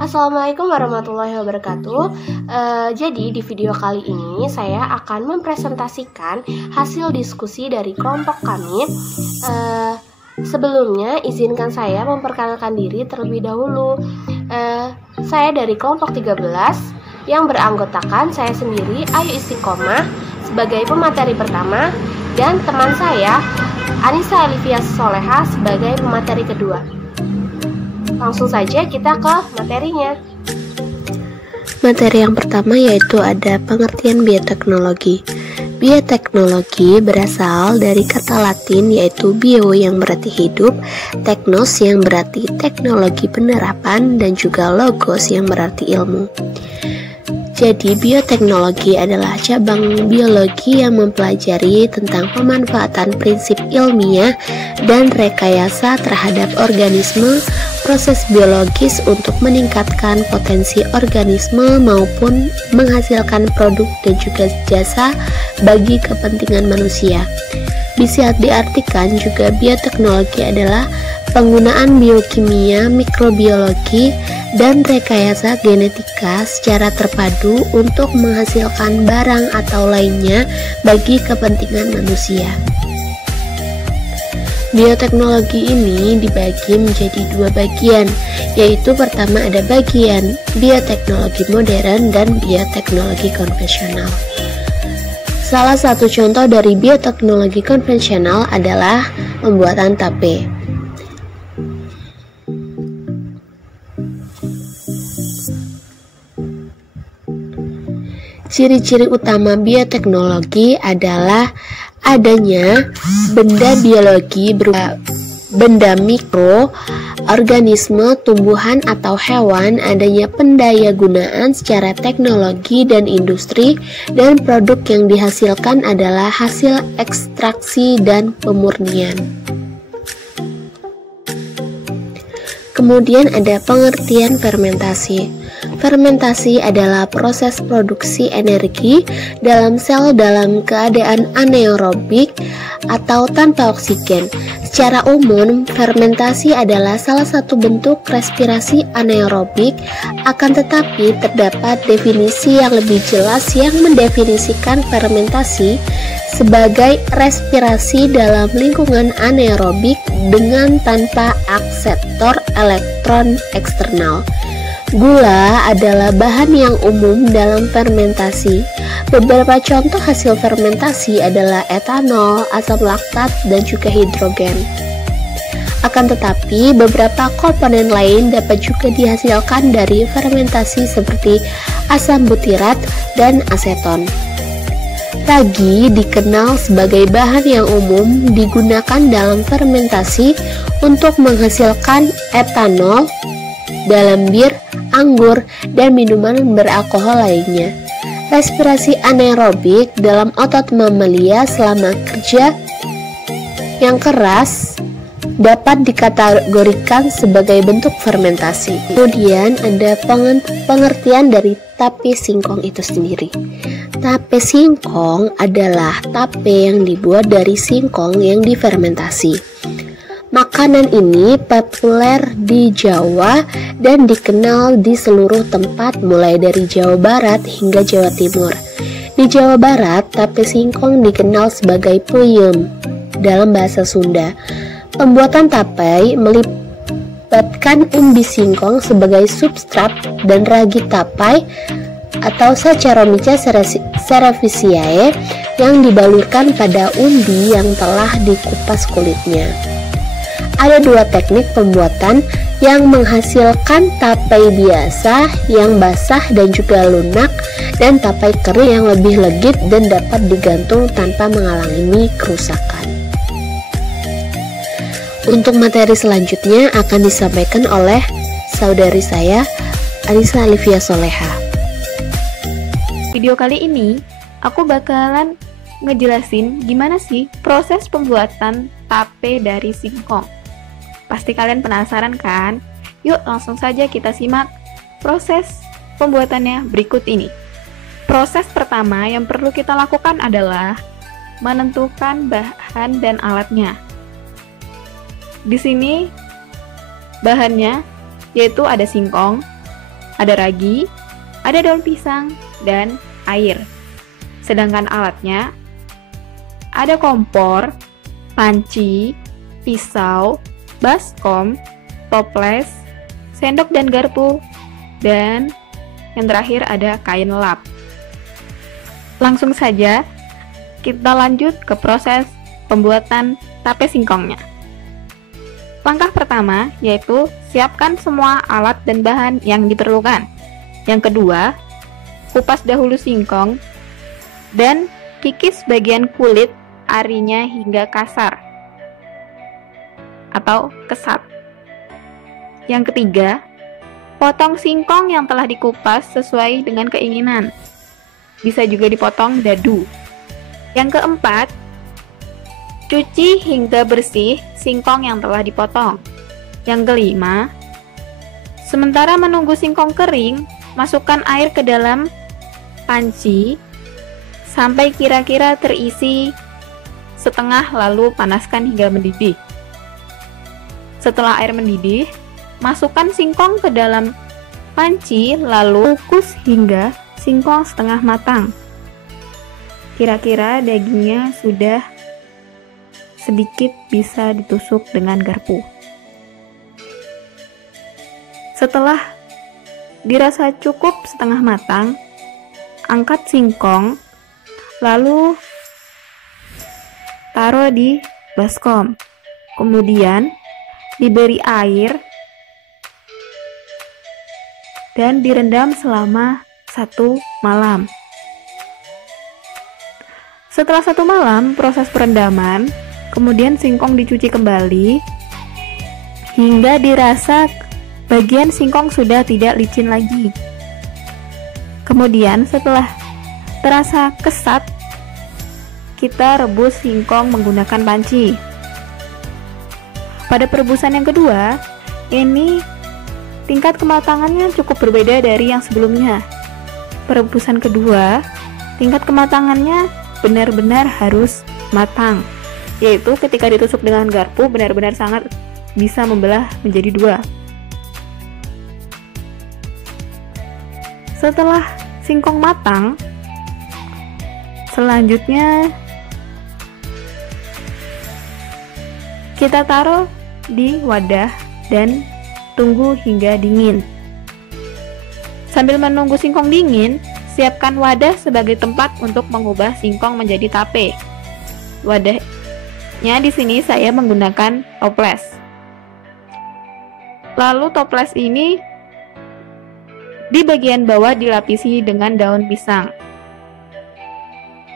Assalamualaikum warahmatullahi wabarakatuh. Jadi di video kali ini saya akan mempresentasikan hasil diskusi dari kelompok kami. Sebelumnya izinkan saya memperkenalkan diri terlebih dahulu. Saya dari kelompok 13 yang beranggotakan saya sendiri Ayu Istiqomah sebagai pemateri pertama dan teman saya Anissa Alifia Soleha sebagai pemateri kedua. Langsung saja kita ke materinya. Materi yang pertama yaitu ada pengertian bioteknologi. Bioteknologi berasal dari kata Latin yaitu bio yang berarti hidup, teknos yang berarti teknologi penerapan, dan juga logos yang berarti ilmu. Jadi bioteknologi adalah cabang biologi yang mempelajari tentang pemanfaatan prinsip ilmiah dan rekayasa terhadap organisme, proses biologis untuk meningkatkan potensi organisme maupun menghasilkan produk dan juga jasa bagi kepentingan manusia. Bisa diartikan juga bioteknologi adalah penggunaan biokimia, mikrobiologi, dan rekayasa genetika secara terpadu untuk menghasilkan barang atau lainnya bagi kepentingan manusia. Bioteknologi ini dibagi menjadi dua bagian, yaitu pertama ada bagian bioteknologi modern dan bioteknologi konvensional. Salah satu contoh dari bioteknologi konvensional adalah pembuatan tape. Ciri-ciri utama bioteknologi adalah adanya benda biologi berupa benda mikro, organisme, tumbuhan atau hewan, adanya pendayagunaan secara teknologi dan industri, dan produk yang dihasilkan adalah hasil ekstraksi dan pemurnian. Kemudian ada pengertian fermentasi. Fermentasi adalah proses produksi energi dalam sel dalam keadaan anaerobik atau tanpa oksigen. Secara umum, fermentasi adalah salah satu bentuk respirasi anaerobik, akan tetapi terdapat definisi yang lebih jelas yang mendefinisikan fermentasi sebagai respirasi dalam lingkungan anaerobik dengan tanpa akseptor elektron eksternal. Gula adalah bahan yang umum dalam fermentasi. Beberapa contoh hasil fermentasi adalah etanol, asam laktat, dan juga hidrogen. Akan tetapi, beberapa komponen lain dapat juga dihasilkan dari fermentasi seperti asam butirat dan aseton. Ragi dikenal sebagai bahan yang umum digunakan dalam fermentasi untuk menghasilkan etanol dalam bir, anggur, dan minuman beralkohol lainnya. Respirasi anaerobik dalam otot mamalia selama kerja yang keras dapat dikategorikan sebagai bentuk fermentasi. Kemudian ada pengertian dari tape singkong itu sendiri. Tape singkong adalah tape yang dibuat dari singkong yang difermentasi. Makanan ini populer di Jawa dan dikenal di seluruh tempat mulai dari Jawa Barat hingga Jawa Timur. Di Jawa Barat, tape singkong dikenal sebagai peyem dalam bahasa Sunda. Pembuatan tape melibatkan umbi singkong sebagai substrat dan ragi tapai atau Saccharomyces cerevisiae yang dibalurkan pada umbi yang telah dikupas kulitnya. Ada dua teknik pembuatan yang menghasilkan tapai biasa yang basah dan juga lunak, dan tapai kering yang lebih legit dan dapat digantung tanpa mengalami kerusakan. Untuk materi selanjutnya akan disampaikan oleh saudari saya, Anissa Alifia Soleha. Video kali ini aku bakalan ngejelasin gimana sih proses pembuatan tape dari singkong. Pasti kalian penasaran kan? Yuk langsung saja kita simak proses pembuatannya berikut ini. Proses pertama yang perlu kita lakukan adalah menentukan bahan dan alatnya. Di sini bahannya yaitu ada singkong, ada ragi, ada daun pisang, dan air. Sedangkan alatnya ada kompor, panci, pisau, baskom, toples, sendok dan garpu, dan yang terakhir ada kain lap. Langsung saja kita lanjut ke proses pembuatan tape singkongnya. Langkah pertama yaitu siapkan semua alat dan bahan yang diperlukan. Yang kedua, kupas dahulu singkong dan kikis bagian kulit arinya hingga kasar atau kesat. Yang ketiga, potong singkong yang telah dikupas sesuai dengan keinginan. Bisa juga dipotong dadu. Yang keempat, cuci hingga bersih singkong yang telah dipotong. Yang kelima, sementara menunggu singkong kering, masukkan air ke dalam panci sampai kira-kira terisi setengah, lalu panaskan hingga mendidih. Setelah air mendidih, masukkan singkong ke dalam panci lalu kukus hingga singkong setengah matang. Kira-kira dagingnya sudah sedikit bisa ditusuk dengan garpu. Setelah dirasa cukup setengah matang, angkat singkong lalu taruh di baskom. Kemudian diberi air dan direndam selama 1 malam. Setelah 1 malam proses perendaman, kemudian singkong dicuci kembali hingga dirasa bagian singkong sudah tidak licin lagi. Kemudian setelah terasa kesat, kita rebus singkong menggunakan panci. Pada perebusan yang kedua, ini tingkat kematangannya cukup berbeda dari yang sebelumnya. Perebusan kedua, tingkat kematangannya benar-benar harus matang, yaitu ketika ditusuk dengan garpu benar-benar sangat bisa membelah menjadi 2. Setelah singkong matang, selanjutnya kita taruh di wadah dan tunggu hingga dingin. Sambil menunggu singkong dingin, siapkan wadah sebagai tempat untuk mengubah singkong menjadi tape. Wadahnya di sini saya menggunakan toples. Lalu toples ini di bagian bawah dilapisi dengan daun pisang.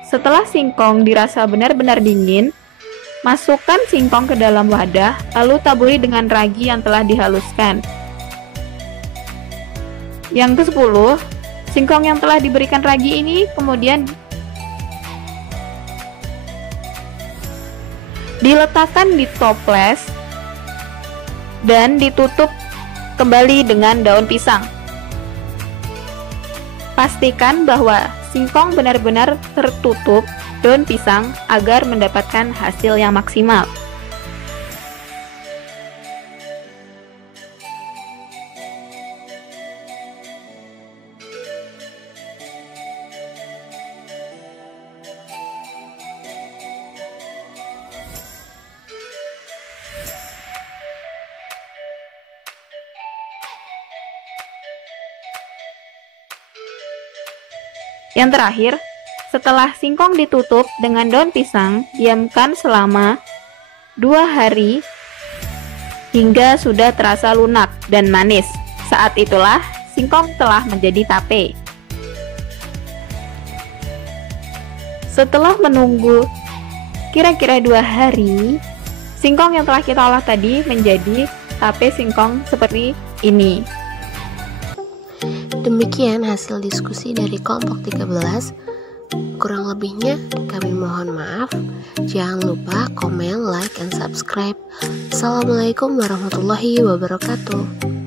Setelah singkong dirasa benar-benar dingin, masukkan singkong ke dalam wadah, lalu taburi dengan ragi yang telah dihaluskan. Yang ke-10, singkong yang telah diberikan ragi ini kemudian diletakkan di toples dan ditutup kembali dengan daun pisang. Pastikan bahwa singkong benar-benar tertutup daun pisang agar mendapatkan hasil yang maksimal. Yang terakhir, setelah singkong ditutup dengan daun pisang, diamkan selama 2 hari hingga sudah terasa lunak dan manis. Saat itulah singkong telah menjadi tape. Setelah menunggu kira-kira 2 hari, singkong yang telah kita olah tadi menjadi tape singkong seperti ini. Demikian hasil diskusi dari kelompok 13. Kurang lebihnya kami mohon maaf. Jangan lupa komen, like, and subscribe. Assalamualaikum warahmatullahi wabarakatuh.